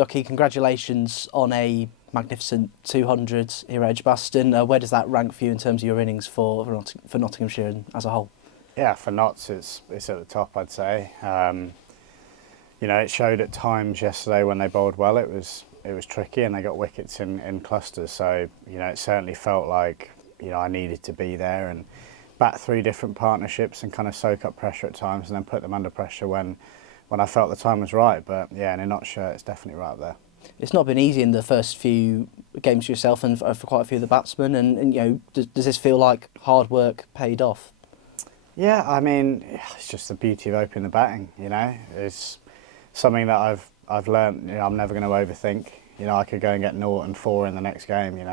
Ducky, congratulations on a magnificent 200 here at Edgbaston. Where does that rank for you in terms of your innings for Nottinghamshire as a whole? Yeah, for Notts, it's at the top, I'd say. It showed at times yesterday when they bowled well. It was tricky, and they got wickets in clusters. So it certainly felt like I needed to be there and bat 3 different partnerships and kind of soak up pressure at times, and then put them under pressure when I felt the time was right. But yeah, in a nutshell, it's definitely right up there. It's not been easy in the first few games for yourself and for quite a few of the batsmen. And does this feel like hard work paid off? Yeah, I mean, it's just the beauty of opening the batting. It's something that I've learnt. I'm never going to overthink. I could go and get 0 and 4 in the next game.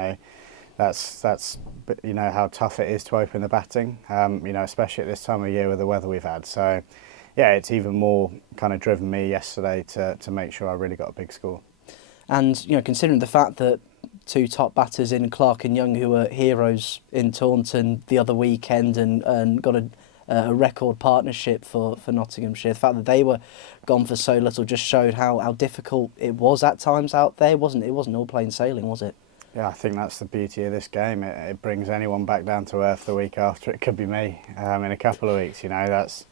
That's how tough it is to open the batting. Especially at this time of year with the weather we've had. So, yeah, it's even more kind of driven me yesterday to make sure I really got a big score. And considering the fact that 2 top batters in Clark and Young, who were heroes in Taunton the other weekend and got a record partnership for Nottinghamshire, the fact that they were gone for so little just showed how difficult it was at times out there. It wasn't all plain sailing, was it? Yeah, I think that's the beauty of this game. It brings anyone back down to earth the week after. It could be me in a couple of weeks. That's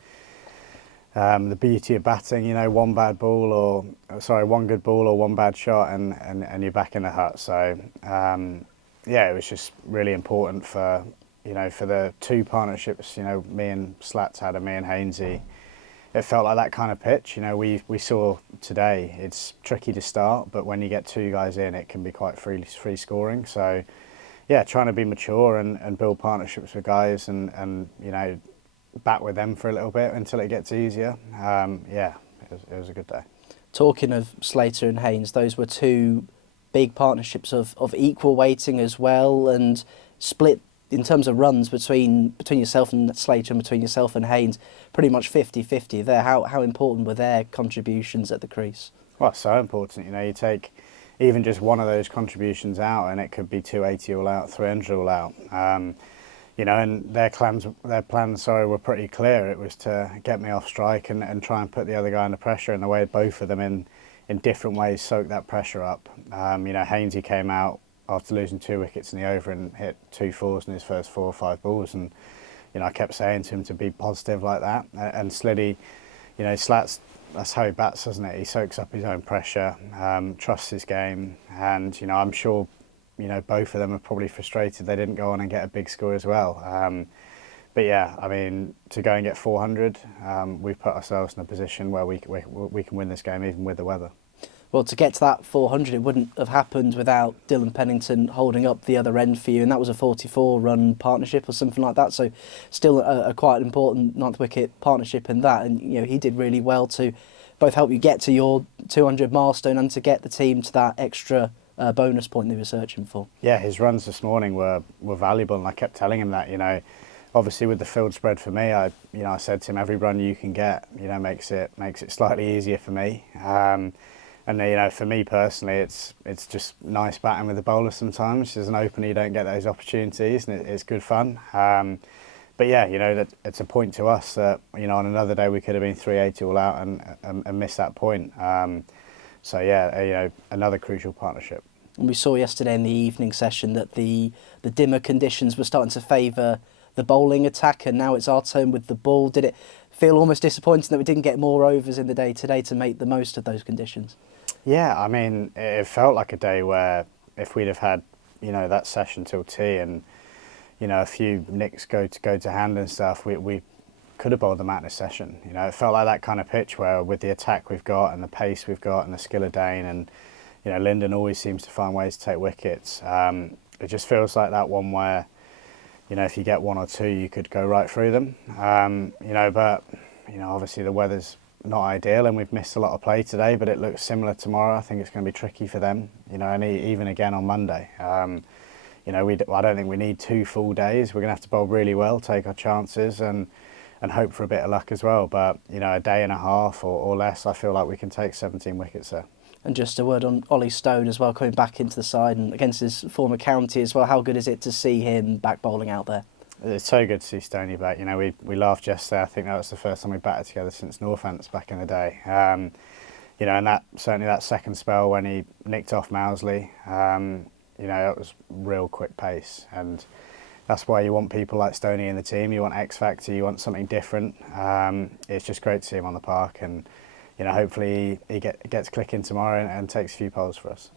the beauty of batting. One good ball or one bad shot, and you're back in the hut. So it was just really important for the 2 partnerships. Me and Slats had, and me and Hainsey. It felt like that kind of pitch. We saw today. It's tricky to start, but when you get 2 guys in, it can be quite free scoring. So, yeah, trying to be mature and build partnerships with guys and bat with them for a little bit until it gets easier. It was a good day. Talking of Slater and Haynes, those were 2 big partnerships of equal weighting as well, and split in terms of runs between yourself and Slater and between yourself and Haynes, pretty much 50-50 there. How important were their contributions at the crease? Well, so important. You take even just one of those contributions out, and it could be 280 all out, 300 all out. And their plans were pretty clear. It was to get me off strike and try and put the other guy under pressure, and the way both of them in different ways soaked that pressure up. Hainsey came out after losing 2 wickets in the over and hit 2 fours in his first 4 or 5 balls, and I kept saying to him to be positive like that. And Sliddy, Slats, that's how he bats, doesn't it? He soaks up his own pressure, trusts his game, and I'm sure both of them are probably frustrated they didn't go on and get a big score as well. But yeah, I mean, to go and get 400, we've put ourselves in a position where we can win this game even with the weather. Well, to get to that 400, it wouldn't have happened without Dylan Pennington holding up the other end for you, and that was a 44-run partnership or something like that. So, still a quite important 9th wicket partnership in that, and he did really well to both help you get to your 200 milestone and to get the team to that extra bonus point they were searching for. Yeah, his runs this morning were valuable, and I kept telling him that. Obviously with the field spread for me, I said to him, every run you can get, makes it slightly easier for me. And for me personally, it's just nice batting with the bowler sometimes. As an opener, you don't get those opportunities, and it's good fun. But yeah, that it's a point to us that on another day we could have been 380 all out and missed that point. So yeah, another crucial partnership. And we saw yesterday in the evening session that the dimmer conditions were starting to favour the bowling attack, and now it's our turn with the ball. Did it feel almost disappointing that we didn't get more overs in the day today to make the most of those conditions? Yeah, I mean, it felt like a day where if we'd have had, that session till tea and, a few nicks go to hand and stuff, we could have bowled them out in a session. It felt like that kind of pitch where with the attack we've got and the pace we've got and the skill of Dane and, Lyndon always seems to find ways to take wickets. It just feels like that one where, if you get 1 or 2, you could go right through them. But obviously the weather's not ideal and we've missed a lot of play today, but it looks similar tomorrow. I think it's going to be tricky for them, and even again on Monday. I don't think we need 2 full days. We're going to have to bowl really well, take our chances and hope for a bit of luck as well. But, a day and a half or less, I feel like we can take 17 wickets there. And just a word on Ollie Stone as well, coming back into the side and against his former county as well. How good is it to see him back bowling out there? It's so good to see Stoney back. We laughed yesterday. I think that was the first time we batted together since Northants back in the day. you know, and that certainly that second spell when he nicked off Mousley, you know, it was real quick pace, and that's why you want people like Stoney in the team. You want X factor, you want something different. It's just great to see him on the park, and you know, hopefully he gets clicking tomorrow and takes a few poles for us.